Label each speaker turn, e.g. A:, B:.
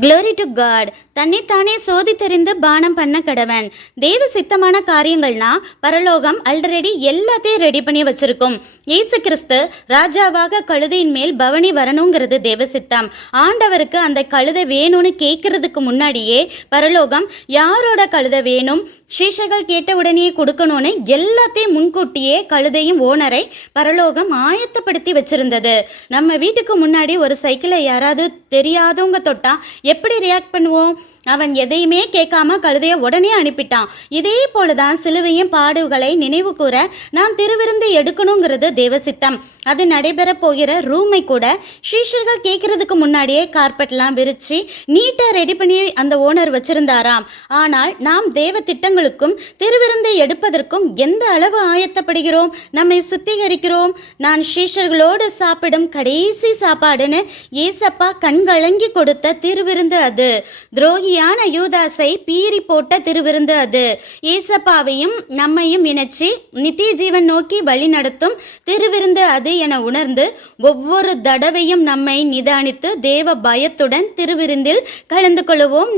A: Glory to God தன்னைத்தானே சோதித்தறிந்து பானம் பண்ண கடவன். தேவ சித்தமான காரியங்கள்னா பரலோகம் ஆல்ரெடி எல்லாத்தையும் ரெடி பண்ணி வச்சிருக்கும். இயேசு கிறிஸ்து ராஜாவாக கழுதையின் மேல் பவனி வரணுங்கிறது தேவ சித்தம். ஆண்டவருக்கு அந்த கழுதை வேணும்னு கேட்கறதுக்கு முன்னாடியே பரலோகம் யாரோட கழுதை வேணும்? ஸ்ரீஷர்கள் கேட்ட உடனே கொடுக்கணும்னு எல்லாத்தையும் முன்கூட்டியே கழுதையும் ஓனரை பரலோகம் ஆயத்தப்படுத்தி வச்சிருந்தது. நம்ம வீட்டுக்கு முன்னாடி ஒரு சைக்கிளை யாராவது தெரியாதவங்க தொட்டா எப்படி ரியாக்ட் பண்ணுவோம்? அவன் எதையுமே கேட்காம கழுதைய உடனே அனுப்பிட்டான். இதே போலதான் சிலுவையும் பாடுகளை நினைவு கூற நாம் திருவிருந்து எடுக்கணுங்கிறது தேவசித்தம். அது நடைபெற போகிற ரூமை கூட ஸ்ரீஷர்கள் கேட்கறதுக்கு முன்னாடியே கார்பெட்லாம் விரிச்சு நீட்டா ரெடி பண்ணி அந்த ஓனர் வச்சிருந்தாராம். ஆனால் நாம் தேவ திட்டங்களுக்கும் திருவிருந்தை எடுப்பதற்கும் எந்த அளவு ஆயத்தப்படுகிறோம்? நம்மை சுத்திகரிக்கிறோம். நான் ஸ்ரீஷர்களோடு சாப்பிடும் கடைசி சாப்பாடுன்னு ஏசப்பா கண்கலங்கி கொடுத்த திருவிருந்து அது. துரோகி துரோகியான யூதாஸை பீறி போட்ட திருவிருந்து அது. ஈசப்பாவையும் நம்மையும் இணைச்சி நித்திய ஜீவன் நோக்கி வழி நடத்தும் திருவிருந்து அது என உணர்ந்து ஒவ்வொரு தடவையும் நம்மை நிதானித்து தேவ பயத்துடன் திருவிருந்தில் கலந்து கொள்வோம்